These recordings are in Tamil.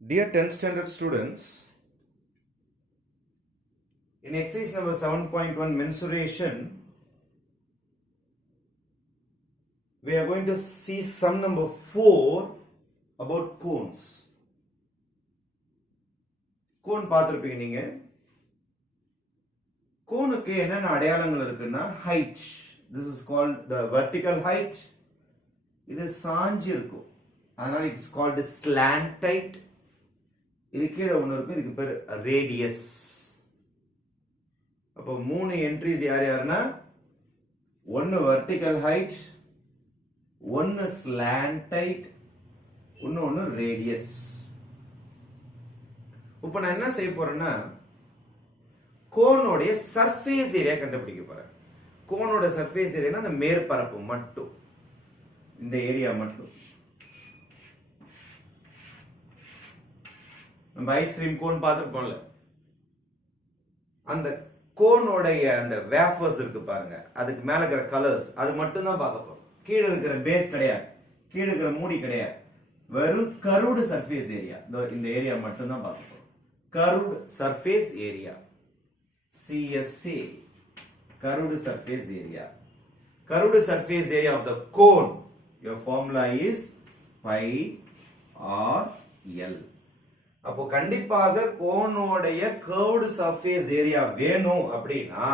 Dear 10th standard students, in exercise number 7.1 mensuration, we are going to see sum number 4 about cones. Cone பார்த்திருப்பீங்க நீங்க. கோனுக்கு என்னென்ன அடையாளங்கள் இருக்குன்னா height. This is called the vertical height. இது சாஞ்சி இருக்கும். அதனால it is called slant height. இது கீழே ஒன்று இருக்கும், இதுக்கு பேர் ரேடியஸ். அப்போ மூணு என்ட்ரிஸ் யார் யாருன்னா ஒன்று வெர்டிக்கல் ஹைட், ஒன்று ஸ்லாண்ட் ஹைட், ஒன்று ரேடியஸ். இப்போ நான் என்ன செய்ய போறேன்னா கோனோடைய சர்ஃபேஸ் ஏரியா கண்டுபிடிக்க போறேன். கோனோட சர்ஃபேஸ் ஏரியா அந்த மேற்பரப்பு மட்டும், இந்த ஏரியா மட்டும். நம்ம ஐஸ்கிரீம் கோன் பார்த்துருப்போம்ல, அந்த கோனோடைய அந்த வேஃபர்ஸ் இருக்கு பாருங்க, அதுக்கு மேல இருக்கிற கலர்ஸ் அது மட்டும் தான் பார்க்க போறோம். கீழே இருக்கிற பேஸ் கிடையாது, கீழே இருக்கிற மூடி கிடையாது, வெறும் கர்வ்டு சர்ஃபேஸ் ஏரியா. இந்த ஏரியா மட்டும் தான் பார்க்க போறோம். Curved surface area, CSA, curved surface area. Curved surface area of the cone, your formula is pi r l. அப்போ கண்டிப்பாக கோனோடைய curved surface area வேணும் அப்படின்னா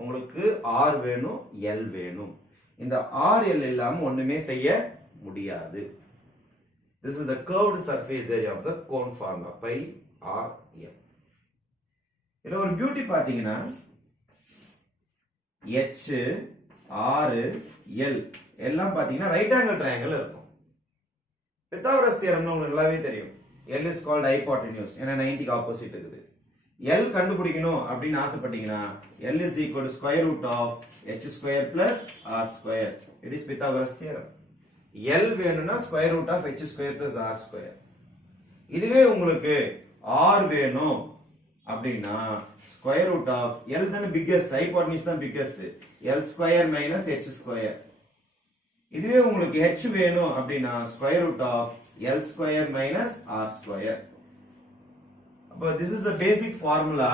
உங்களுக்கு r வேணும், l வேணும். இந்த r l இல்லாம ஒண்ணுமே செய்ய முடியாது. This is the curved surface area of the cone formula, pi r l. இதுல ஒரு பியூட்டி பாத்தீங்கன்னா H, R, L எல்லாம் பாத்தீங்கன்னா ரைட் ஆங்கிள் ட்ரையாங்கிள் இருக்கும். பித்தாகரஸ் தியரம்னு உங்களுக்கு எல்லாமே தெரியும். L is called hypotenuse, ஏன்னா 90க்கு ஆப்போசிட் இருக்குது. L கண்டுபிடிக்கணும் அப்படின்னு ஆசைப்பட்டீங்கன்னா L is equal to square root of H square plus R square. It is Pythagoras theorem. L வேணும்னா square root of H square plus R square. இதுவே உங்களுக்கு R வேணும் அப்படின்னா ஸ்கொயர் ரூட் ஆஃப் L தான் பிக்கெஸ்ட், ஹைபோடெனியூஸ் தான் biggest, L square minus H square. இதுவே உங்களுக்கு H வேணும் அப்படின்னா square root of L square minus R square. அப்போ this is the basic formula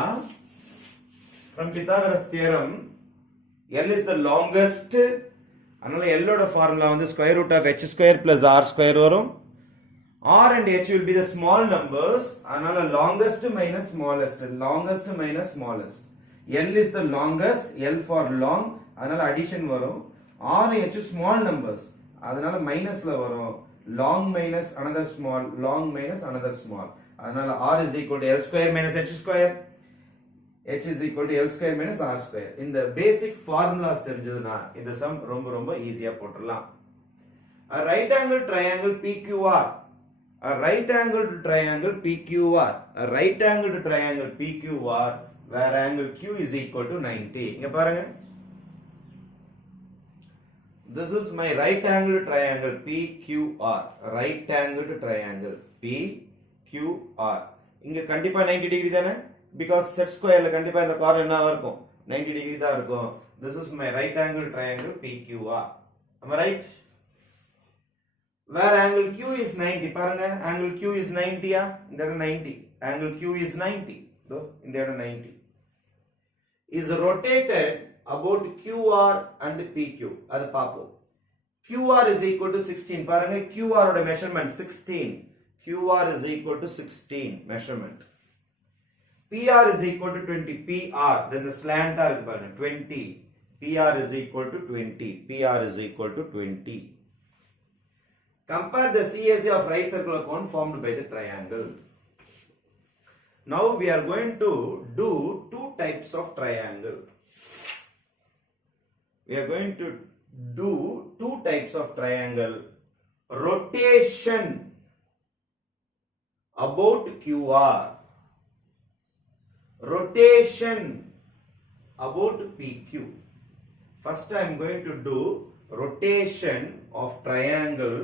from Pythagoras theorem. L is the longest, அதனால L ஓட ஃபார்முலா வந்து square root of H square plus R square வரும். R and H will be the small numbers, அதனால longest minus smallest, longest minus smallest. L is the longest, L for long, அதனால addition வரும். R and H small numbers, அதனால minusல வரும். Long minus another small, long minus another small, அதனால R is equal to L square minus H square, H is equal to L square minus R square. இந்த basic formulas தெரிஞ்சதுன்னா இந்த sum ரொம்ப ரொம்ப ஈஸியா போட்டுடலாம். A right angle triangle PQR, a right angled triangle PQR, a right angled triangle PQR where angle Q is equal to 90. இங்க பாருங்க, this is my right angled triangle PQR, right angled triangle PQR. இங்க கண்டிப்பா 90 டிகிரி தானே, because set squareல கண்டிப்பா இந்த கார்னர் என்னவா இருக்கும், 90 டிகிரி தான் இருக்கும். This is my right angled triangle PQR. Am I right? Where angle Q is 90, பாருங்க angle Q is 90 யா, இந்த இடம் 90, angle Q is 90, இந்த இடம் 90, is rotated about QR and PQ. அது பாப்போம். QR is equal to 16, பாருங்க QR ஓட measurement 16, QR is equal to 16 measurement. PR is equal to 20, PR, then the slant இருக்கு பாருங்க 20, PR is equal to 20, PR is equal to 20. Compare the CSA of right circular cone formed by the triangle. Now we are going to do two types of triangle. We are going to do two types of triangle. Rotation about QR, rotation about PQ. First I am going to do rotation of triangle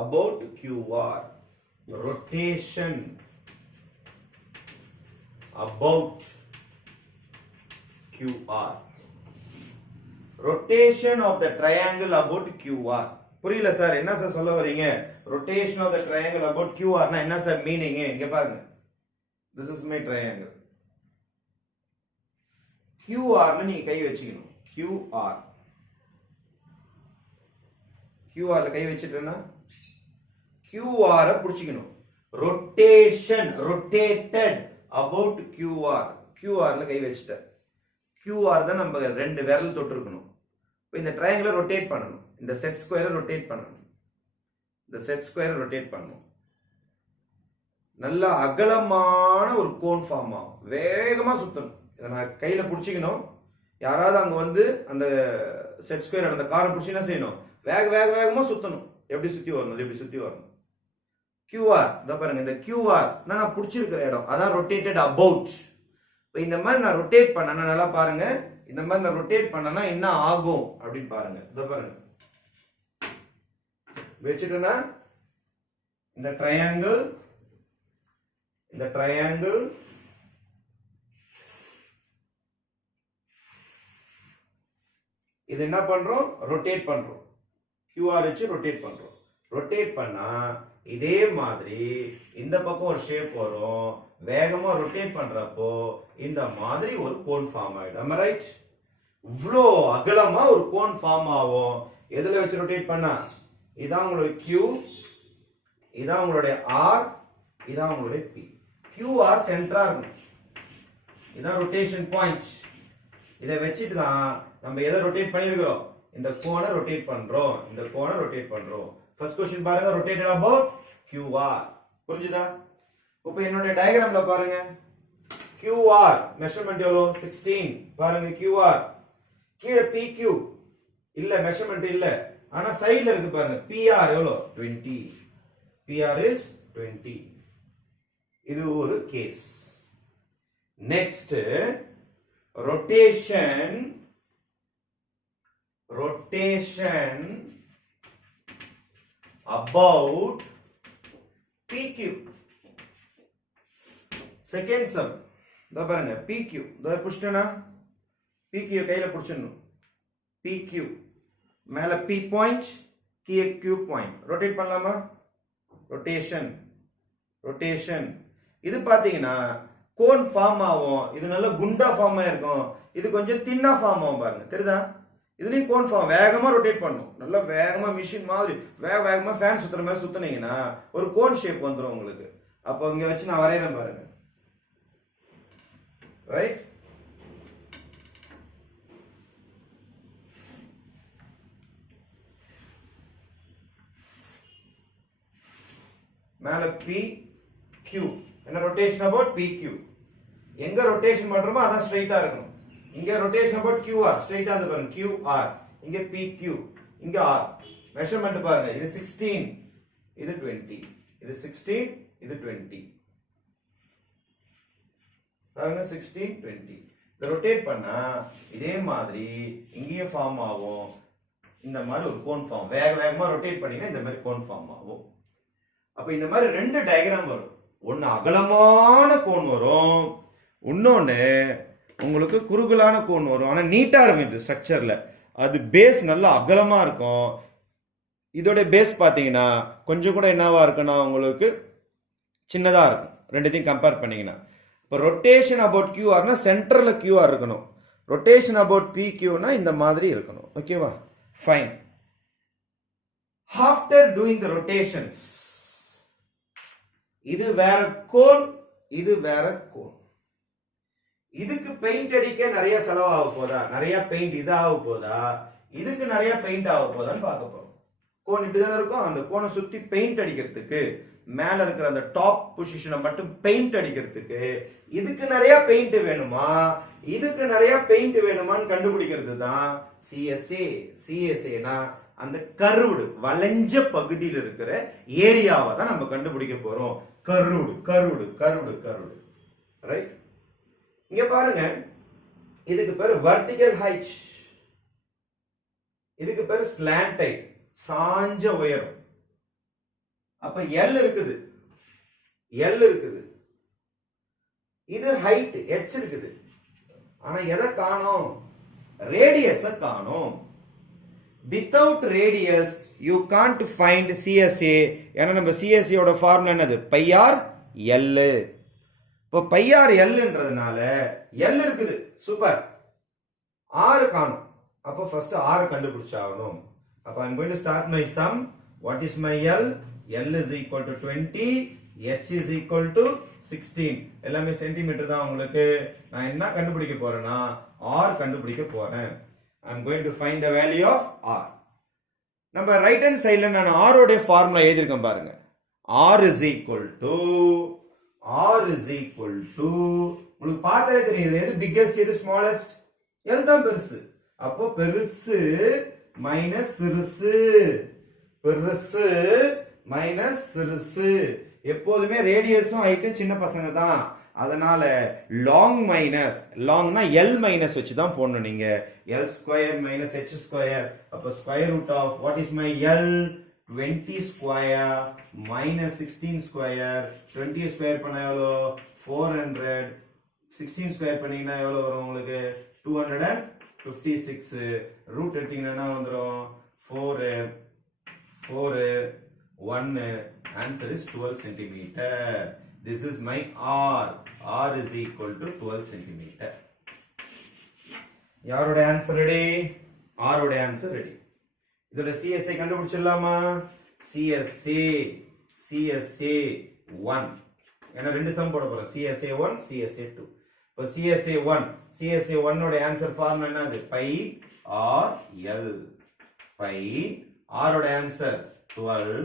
about QR, rotation about QR, rotation of the triangle about QR. புரியல சார், என்ன சார் சொல்ல வரீங்க? Rotation of the triangle about QR னா என்ன சார் மீனிங்? இங்க பாருங்க, this is my triangle. QR ல நீங்க கை வச்சுக்கணும். QR ல கை வச்சிட்டேன்னா QR புடிச்சுக்கணும். ரொட்டேஷன், ரொட்டேட்டட் அபவுட் QR ல கை வச்சிட்டேன். QR தான் நம்ம ரெண்டு விரல் தொட்டு இருக்கணும். இப்போ இந்த ட்ரையாங்கிளை ரொட்டேட் பண்ணணும். இந்த செட் ஸ்கொயரை ரொட்டேட் பண்ணணும். இந்த செட் ஸ்கொயரை ரொட்டேட் பண்ணணும். நல்ல அகலமான ஒரு கோன் ஃபார்ம் ஆகும். வேகமா சுத்தணும். இதை நான் கையில பிடிச்சிக்கணும். யாராவது அங்க வந்து அந்த செட் ஸ்கொயர் அந்த காரை பிடிச்சி என்ன செய்யணும்? வேகமா சுத்தணும். எப்படி சுத்தி வரணும்? எப்படி சுத்தி வரணும்? QR இத பாருங்க, இந்த QR தான் நான் பிடிச்சிருக்கிற இடம். அதான் ரொட்டேட்டட் அபவுட். இப்போ இந்த மாதிரி நான் ரொட்டேட் பண்ணனா நல்லா பாருங்க. இந்த மாதிரி நான் ரொட்டேட் பண்ணனா என்ன ஆகும் அப்படின்னு பாருங்க. இத பாருங்க, வெச்சிட்டேனா இந்த ட்ரையாங்கிள், இந்த ட்ரையாங்கிள் இது என்ன பண்றோம்? ரொட்டேட் பண்றோம். QR வச்சு ரொட்டேட் பண்றோம். ரொட்டேட் பண்ணா இதே மாதிரி இந்த பக்கம் ஒரு ஷேப் வரும். வேகமா ரொட்டேட் பண்றப்போ இந்த மாதிரி ஒரு கோன் ஃபார்ம் ஆயிடும். am I right? இவ்ளோ அகலமா ஒரு கோன் ஃபார்ம் ஆகும். எதுல வச்சு ரொட்டேட் பண்ணா? இதான் உங்களுடைய Q, இதான் உங்களுடைய R, இதான் உங்களுடைய P. QR சென்டரா இருக்கும். இதான் ரொட்டேஷன் பாயிண்ட். இதை வச்சுட்டு தான் நம்ம எதை ரொட்டேட் பண்ணிருக்கிறோம்? இந்த கோனை ரொட்டேட் பண்றோம். இந்த கோனை ரொட்டேட் பண்றோம். ஃபர்ஸ்ட் क्वेश्चन பாருங்க, ரொட்டேட்டட் அபவுட் QR. புரிஞ்சுதா? இப்போ என்னோட டயகிராம்ல பாருங்க, QR மெஷர்மென்ட் எவ்வளவு? 16. பாருங்க QR கீழே PQ இல்ல, மெஷர்மென்ட் இல்ல, ஆனா சைடுல இருக்கு பாருங்க. PR எவ்வளவு? 20. PR is 20. இது ஒரு கேஸ். Next rotation about PQ. Second sum இத பாருங்க, PQ இத புடிச்சனா PQ கையில புடிச்சணும். PQ மேல P பாயிண்ட், கீழே Q பாயிண்ட். ரொட்டேட் பண்ணலாமா? ரொட்டேஷன். இது பாத்தீங்கன்னா கோன் ஃபார்ம் ஆகும். இது நல்ல குண்டா ஃபார்ம் ஆயிருக்கும். இது கொஞ்சம் தின்னா ஃபார்ம் ஆகும். பாருங்க, தெரியுதா? இதுலயும் கோன் ஃபார்ம். வேகமா ரொட்டேட் பண்ணும். நல்லா வேகமா மிஷின் மாதிரி வேகமா ஃபேன் சுத்துற மாதிரி சுத்தினீங்கன்னா ஒரு கோன் ஷேப் வந்துடும் உங்களுக்கு. அப்போ இங்க வச்சு நான் வரையறேன் பாருங்க. ரைட்? மேல PQ என்ன ரொட்டேஷன் அபவுட் PQ. எங்க ரொட்டேஷன் பண்றோமோ அதான் ஸ்ட்ரைட்டா இருக்கணும். இங்க ரொட்டேஷன் அபவுட் QR ஸ்ட்ரைட்டா வந்து பாருங்க. QR இங்க PQ இங்க R. மெஷர்மென்ட் பாருங்க, இது 16, இது 20. இது 16, இது 20. பாருங்க 16, 20. இத ரொட்டேட் பண்ணா இதே மாதிரி இங்கேயும் ஃபார்ம் ஆகும். இந்த மாதிரி ஒரு கோன் ஃபார்ம். வேகமா ரொட்டேட் பண்ணீங்கன்னா இந்த மாதிரி கோன் ஃபார்ம் ஆகும். அப்ப இந்த மாதிரி ரெண்டு டயகிராம் வரும். ஒன்னு அகலமான கோன் வரும், இன்னொன்னு உங்களுக்கு குறுகலான கோன் வரும். ஆனா நீட்டா இருக்கும் இது ஸ்ட்ரக்சர்ல. அது பேஸ் நல்லா அகலமா இருக்கும். இதோட பேஸ் பாத்தீங்கன்னா கொஞ்சம் கூட என்னவா இருக்குன்னா உங்களுக்கு சின்னதா இருக்கும். ரெண்டுத்தையும் கம்பேர் பண்ணீங்கன்னா. இப்போ ரொட்டேஷன் அபவுட் QRனா சென்டர்ல QR இருக்கணும். ரொட்டேஷன் அபவுட் PQனா இந்த மாதிரி இருக்கணும். ஓகேவா? Fine. After doing the rotations, இது வேற கோன், இது வேற கோன். இதுக்கு பெயிண்ட் அடிக்க நிறைய செலவாக போதா? நிறைய பெயிண்ட் இது ஆக போதா? இதுக்கு நிறைய பெயிண்ட் ஆக போதான்னு பார்க்க போறோம். கோன் இப்படிதான் இருக்கும். அந்த கோனை சுத்தி பெயிண்ட் அடிக்கிறதுக்கு, மேல இருக்கிற அந்த டாப் பொசிஷனை மட்டும் பெயிண்ட் அடிக்கிறதுக்கு இதுக்கு நிறைய பெயிண்ட் வேணுமா, இதுக்கு நிறைய பெயிண்ட் வேணுமான்னு கண்டுபிடிக்கிறது தான் CSA. CSAனா அந்த கர்வ்டு வளைஞ்ச பகுதியில் இருக்கிற ஏரியாவை தான் நம்ம கண்டுபிடிக்க போறோம். கர்வ்டு. ரைட்? இங்க பாருங்க, இதுக்கு பேரு வெர்டிகல் ஹைட், இதுக்கு பேரு ஸ்லாண்ட் ஹைட், சாஞ்ச உயரம். அப்ப L இருக்குது, இது ஹைட் H இருக்குது. ஆனா எதை காணோம்? ரேடியஸ காணோம். without radius you can't find CSA. ஏன்னா நம்ம CSA ஓட ஃபார்முலா என்னது? Pi R L. இப்போ பை ஆர் எல்ன்றதுனால எல் இருக்குது, சூப்பர். ஆறு காணும், அப்போ ஃபர்ஸ்ட் ஆறு கண்டுபிடிச்சாகணும். அப்போ I'm going to start my sum. What is my L? L is equal to 20, H is equal to 16. எல்லாமே சென்டிமீட்டர் தான் உங்களுக்கு. நான் என்ன கண்டுபிடிக்க போறேன்னா R கண்டுபிடிக்க போறேன். I'm going to find the value of R. நம்ம ரைட் ஹேண்ட் சைடுல நான் R ஓட ஃபார்முலா எழுதிருக்கேன் பாருங்க. R is equal to உங்களுக்கு பார்த்தாலே தெரியுது எது பிக்கெஸ்ட் எது ஸ்மாலஸ்ட்? L தான் பெருசு. அப்போ பெருசு மைனஸ் சிறுசு, பெருசு மைனஸ் சிறுசு. எப்போதுமே ரேடியஸும் ஹைட்டும் சின்ன பசங்க தான். அதனால லாங் மைனஸ் லாங்னா எல் மைனஸ் வச்சு தான் போடணும் நீங்க. L square minus H square. அப்போ square root of what is my L? 20 square minus 16 square. 20 square பண்ணா எவ்வளோ? 400. 16 ஸ்கொயர் பண்ணீங்கன்னா எவ்வளோ வரும் உங்களுக்கு? 256. ரூட் எடுத்தீங்கன்னா வந்துடும் 4 1. Answer is 12 centimeter. This is my R. R is equal to 12 centimeter. யாரோட ஆன்சர் ரெடி? R ஓட ஆன்சர் ரெடி. இதோட CSA கண்டுபிடிச்சிடலாமா? CSA 1. ஏன்னா ரெண்டு சம் போட போறோம், CSA 1 CSA 2. இப்போ CSA 1 ஓட ஆன்சர் ஃபார்ம் என்னது? Pi R L. Pi R ஓட ஆன்சர் 12,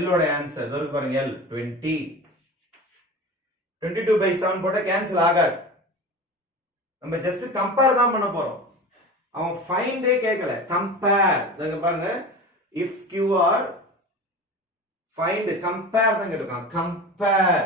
L ஓட ஆன்சர் இதோ பாருங்க L 20. 22/7 போட்டா கேன்சல் ஆகாது. நம்ம ஜஸ்ட் கம்பேர் தான் பண்ண போறோம். அவன் ஃபைண்டே கேட்கல, கம்பேர். இத பாருங்க, if QR find compare தான் கேட்டிருக்கான். கம்பேர்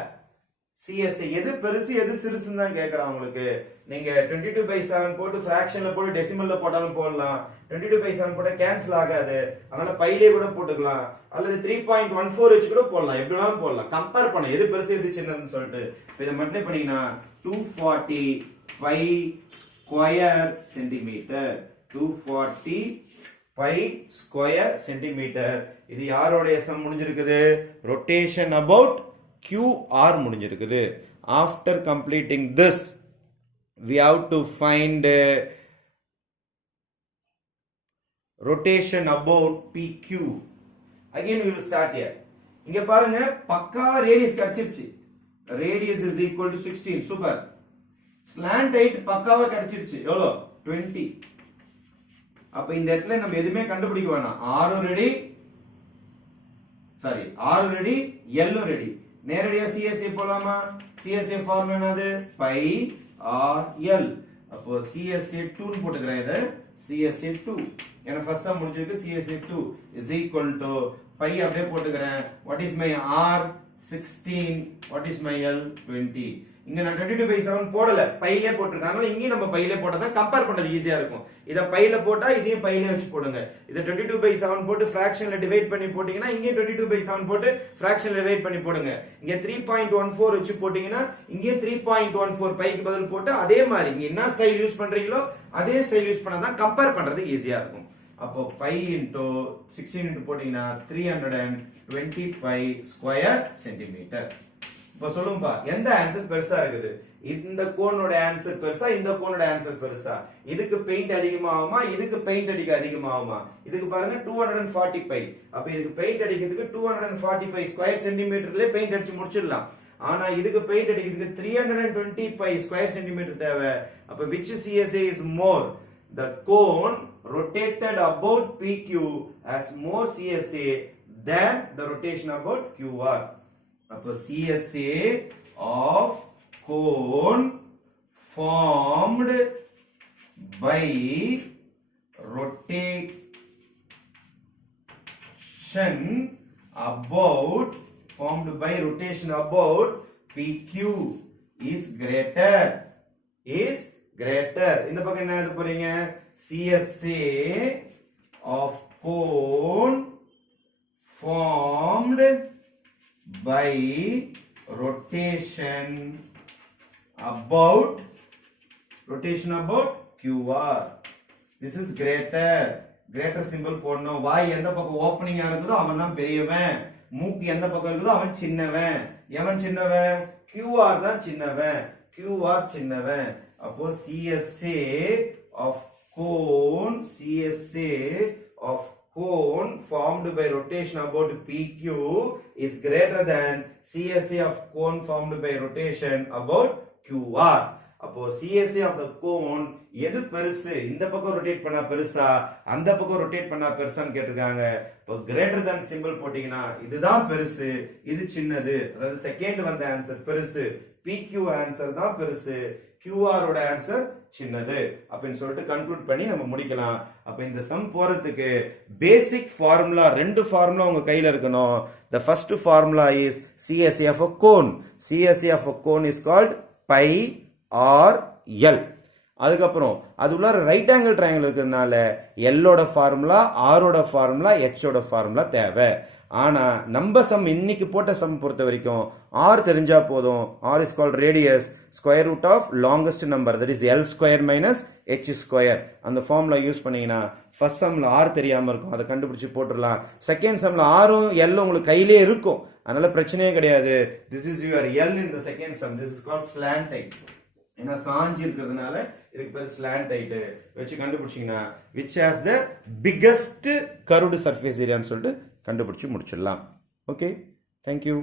CSA எது பெருசு எது சிறுசுன்னு தான் கேட்கறான் உங்களுக்கு. நீங்க 22/7 போட்டு ஃபிராக்ஷன்ல போட்டு டெசிமல்ல போட்டாலும் போடலாம். 22/7 போட்டா கேன்சல் ஆகாது, அதனால பைலே கூட போட்டுக்கலாம். அல்லது 3.14 வச்சு கூட போடலாம், எப்படி வேணாலும் போடலாம். கம்பேர் பண்ண எது பெருசு எது சின்னதுன்னு சொல்லிட்டு இதை மல்டிப்ளை பண்ணீங்கன்னா 245 ஸ்கொயர் சென்டிமீட்டர். 245 square centimetre. இது யாரோட சம் முடிஞ்சிருக்குது? ரொட்டேஷன் அபவுட் QR முடிஞ்சிருக்குது. After completing this we have to find rotation about PQ. Again we will start here. இங்க பாருங்க, பக்கா ரேடியஸ் கிடைச்சிருச்சு. Radius is equal to 16. Super. Slant height பக்காவா கிடைச்சிருச்சு. எவ்வளோ? 20. அப்ப இந்த இடத்துல நம்ம எதுவுமே கண்டுபிடிக்க வேணாம். R ready, sorry R ready, L ready. நேரடியா CSA போலாமா? CSA ஃபார்ம் என்னது? Pi R L. அப்போ CSA 2 னு போட்டுக்கறேன். இது CSA 2. ஏன்னா ஃபர்ஸ்ட் சம் முடிஞ்சிருக்கு. CSA 2 is equal to pi அப்படியே போட்டுக்கறேன். what is my R? 16. what is my L? 20. இங்க நான் 22/7 போடல, பையிலே போட்டுருக்காங்க. இங்கேயும் நம்ம பையிலே போட்டா தான் கம்பேர் பண்றது ஈஸியா இருக்கும். இத பையில போட்டா இதையும் பையிலே வச்சு போடுங்க. இத 22/7 போட்டு ஃபிராக்ஷன்ல டிவைட் பண்ணி போட்டீங்கன்னா இங்கேயும் 22/7 போட்டு ஃபிராக்ஷன்ல டிவைட் பண்ணி போடுங்க. இங்க 3.14 வச்சு போட்டீங்கன்னா இங்கேயும் 3.14 பைக்கு பதில் போட்டு அதே மாதிரி நீங்க என்ன ஸ்டைல் யூஸ் பண்றீங்களோ அதே ஸ்டைல் யூஸ் பண்ணா தான் கம்பேர் பண்றது ஈஸியா இருக்கும். அப்போ பை இன்டு 16 போட்டீங்கன்னா 325 ஸ்கொயர் சென்டிமீட்டர். இப்ப சொல்லுங்கப்பா, எந்த ஆன்சர் பெருசா இருக்குது? இந்த கோனோட ஆன்சர் பெருசா, இந்த கோனோட ஆன்சர் பெருசா? இதுக்கு பெயிண்ட் அதிகமாகுமா, இதுக்கு பெயிண்ட் அடிக்க அதிகமாகுமா? இதுக்கு பாருங்க 245. அப்ப இதுக்கு பெயிண்ட் அடிக்கிறதுக்கு 245 ஸ்கொயர் சென்டிமீட்டர்லயே பெயிண்ட் அடிச்சு முடிச்சிடலாம். ஆனா இதுக்கு பெயிண்ட் அடிக்கிறதுக்கு 325 ஸ்கொயர் சென்டிமீட்டர் தேவை. அப்ப which CSA is more? The cone rotated about PQ has more CSA than the rotation about QR. அப்போ CSA of cone formed by rotation about PQ is greater. இந்த பக்கம் என்ன எழுத போறீங்க? CSA of cone formed by rotation about QR. This is greater. Greater simple போடணும். வாய் எந்த பக்கம் ஓப்பனிங்கா இருக்குதோ அவன் தான் பெரியவன், மூக்கு எந்த பக்கம் இருக்குதோ அவன் சின்னவன். எவன் சின்னவன்? QR தான் சின்னவன், QR சின்னவன். அப்போ CSA of cone, CSA of cone formed by rotation about PQ is greater than CSA of cone formed by rotation about QR. அப்போ CSA of the cone எது பெருசு? இந்த பக்கம் ரொட்டேட் பண்ணா பெருசா, அந்த பக்கம் ரொட்டேட் பண்ணா பெருசான்னு கேட்டிருக்காங்க. இப்போ கிரேட்டர் than சிம்பிள் போட்டீங்கன்னா இதுதான் பெருசு, இது சின்னது. அதாவது செகண்ட் வந்த ஆன்சர் பெருசு, PQ ஆன்சர் தான் பெருசு, QR ஓட ஆன்சர் சின்னது அப்படின்னு சொல்லிட்டு கன்க்ளூட் பண்ணி நம்ம முடிக்கலாம். அப்ப இந்த சம் போறதுக்கு பேசிக் ஃபார்முலா, ரெண்டு ஃபார்முலா உங்க கையில இருக்கணும். The first formula is CSA of a cone. CSA of a cone is called pi r l. அதுக்கப்புறம் அது உள்ள ரைட் ஆங்கிள் ட்ரையாங்கிள் இருக்கிறதுனால எல்லோட ஃபார்முலா, ஆரோட ஃபார்முலா, ஹெச்சோட ஃபார்முலா தேவை. ஆனா நம்ம சம் இன்னைக்கு போட்ட சம் பொறுத்த வரைக்கும் r தெரிஞ்சா போதும். r is called radius square root of longest number, that is l square minus h square. அந்த ஃபார்முலா யூஸ் பண்ணீங்கன்னா ஃபர்ஸ்ட் சம்ல r தெரியாம இருக்கும், அதை கண்டுபிடிச்சு போட்டுடலாம். செகண்ட் சம்ல r-ம் l உங்களுக்கு கையிலே இருக்கும், அதனால பிரச்சனையே கிடையாது. this is your l in the second sum. this is called slant height. ஏன்னா சாஞ்சி இருக்கிறதுனால இதுக்கு பேர் ஸ்லாண்ட் ஹைட் வச்சு கண்டுபிடிச்சிங்கன்னா which has the biggest curved surface area ன்னு சொல்லிட்டு கண்டுபிடிச்சு முடிச்சிடலாம். Okay, thank you.